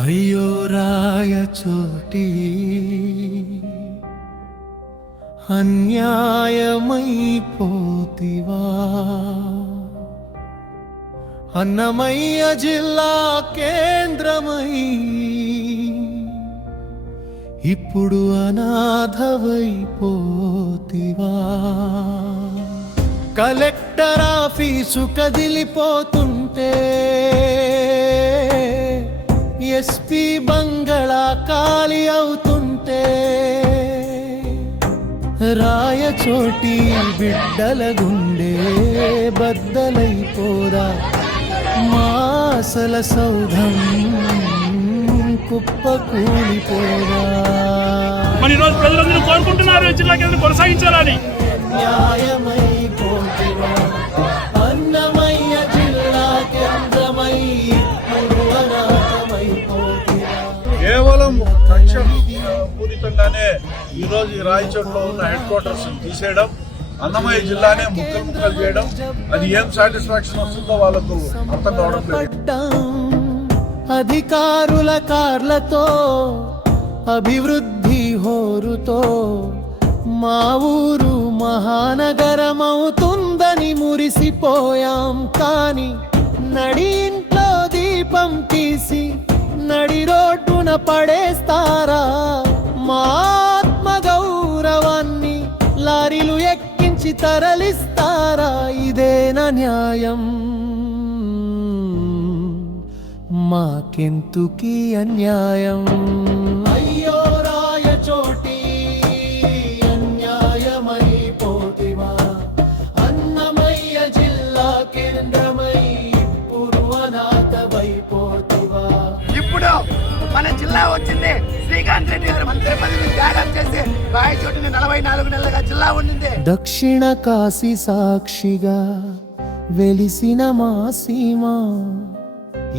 అయ్యో రాయచోటి అన్యాయమైపోతివా అన్నమయ్య జిల్లా కేంద్రమై ఇప్పుడు అనాథవైపోతివా కలెక్టర్ ఆఫీసు కదిలిపోతుంటే ఎస్పీ బంగళా ఖాళీ అవుతుంటే రాయచోటి బిడ్డల గుండె బద్దలైపోరా మాసల సౌధం కుప్ప కూలిపోరా. మరి ఈరోజు ప్రజలందరూ కోరుకుంటున్నారు జిల్లా కేంద్రం కొనసాగించాలని. న్యాయమైపోతివా అన్నమయ్య జిల్లా కేంద్రమై కేవలం కక్ష పూరితంగానే ఈరోజు ఈ రాయచోటిలో ఉన్న హెడ్ క్వార్టర్స్ తీసేయడం, అన్నమయ్య జిల్లానే ముక్కలు చేయడం, అది ఏం సాటిస్ఫాక్షన్ వస్తుందో వాళ్ళకు అర్థం కావడం లేదు. అధికారుల కార్లతో అభివృద్ధి హోరుతో మా ఊరు మహానగరమవుతుందని మురిసిపోయాం. కానీ నడి ఇంట్లో దీపం తీసి నడి రోడ్డున పడేస్తారా? మా ఆత్మ గౌరవాన్ని లారీలు ఎక్కించి తరలిస్తారా? ఇదేనా న్యాయం? మాకెందుకీ అన్యాయం? అయ్యో రాయచోటి అన్యాయమైపోతివా అన్నమయ్య జిల్లా కేంద్రమై ఇప్పుడు అనాథవైపోతివా. ఇప్పుడు మన జిల్లా వచ్చింది. శ్రీకాంత్ రెడ్డి గారు మంత్రి పదవిని త్యాగం చేసి రాయచోటిని 44 నెలలుగా జిల్లా ఉండింది. దక్షిణ కాశీ సాక్షిగా వెలిసిన మా సీమ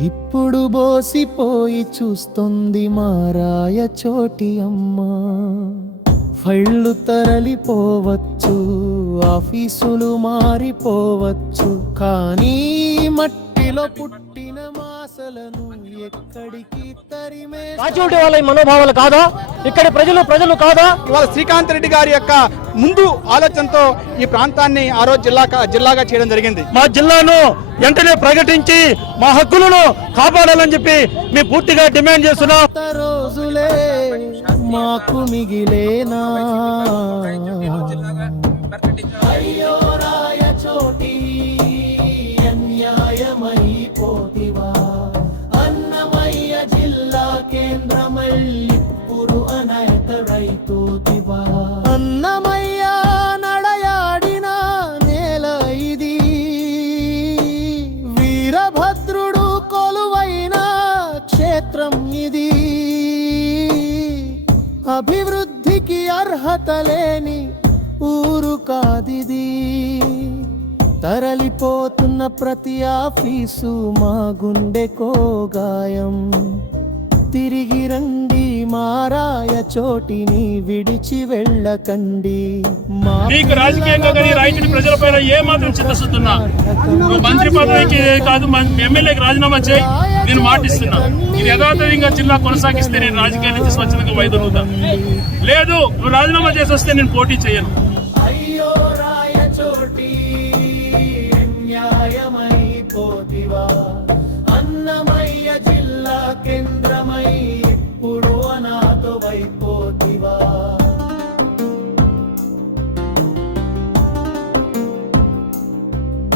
ఇప్పుడు బోసిపోయి చూస్తుంది మా రాయచోటి అమ్మ. ఫైళ్ళు తరలిపోవచ్చు, ఆఫీసులు మారిపోవచ్చు, కానీ మట్టిలో పుట్టిన మాసలను ఎక్కడికి తరిమే రాయచోటి వాళ్ళ మనోభావాలు కాదా? ఇక్కడి ప్రజలు కాదా? ఇవాళ శ్రీకాంత్ రెడ్డి గారి యొక్క ముందు ఆలోచనతో ఈ ప్రాంతాన్ని ఆ రోజు జిల్లాగా చేయడం జరిగింది. మా జిల్లాను వెంటనే ప్రకటించి మా హక్కులను కాపాడాలని చెప్పి మేము పూర్తిగా డిమాండ్ చేస్తున్నాం. రోజులే మాకు మిగిలేనా? అయ్యో రాయచోటి అన్యాయమైపోతివా అన్నమయ్య జిల్లా కేంద్రమై ఇప్పుడు అనాథవైపోతివా. అన్నమయ్య నడయాడిన నేల ఇది, వీరభద్రుడు కొలువైన క్షేత్రం ఇది. అభివృద్ధికి అర్హత లేని ఊరు కాదిది. తరలిపోతున్న ప్రతి ఆఫీసు మా గుండెకో గాయం. తిరిగి రండి మా రాయచోటిని విడిచి వెళ్ళకండి. నీకు రాజకీయంగా కానీ రాయచోటి ప్రజలపైన ఏ మాత్రం చిత్తశుద్ధున్నా నువ్వు మంత్రి పదవికి కాదు ఎమ్మెల్యేకి రాజీనామా చేయి, నేను మాటిస్తున్నా. ఇది యథాతథంగా జిల్లా కొనసాగిస్తే నేను రాజకీయాల నుంచి స్వచ్ఛందంగా వైదొలుగుతా. లేదు నువ్వు రాజీనామా చేసి వస్తే నేను పోటీ చేయను. అయ్యో రాయచోటి అన్యాయమైపోతివా అన్నమయ్య జిల్లా కేంద్రమై ఇప్పుడు అనాథవైపోతివా.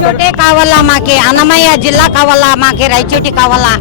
చోటే కావాలా మాకి, అన్నమయ్య జిల్లా కావాలా మాకి, రాయచోటి కావాలా.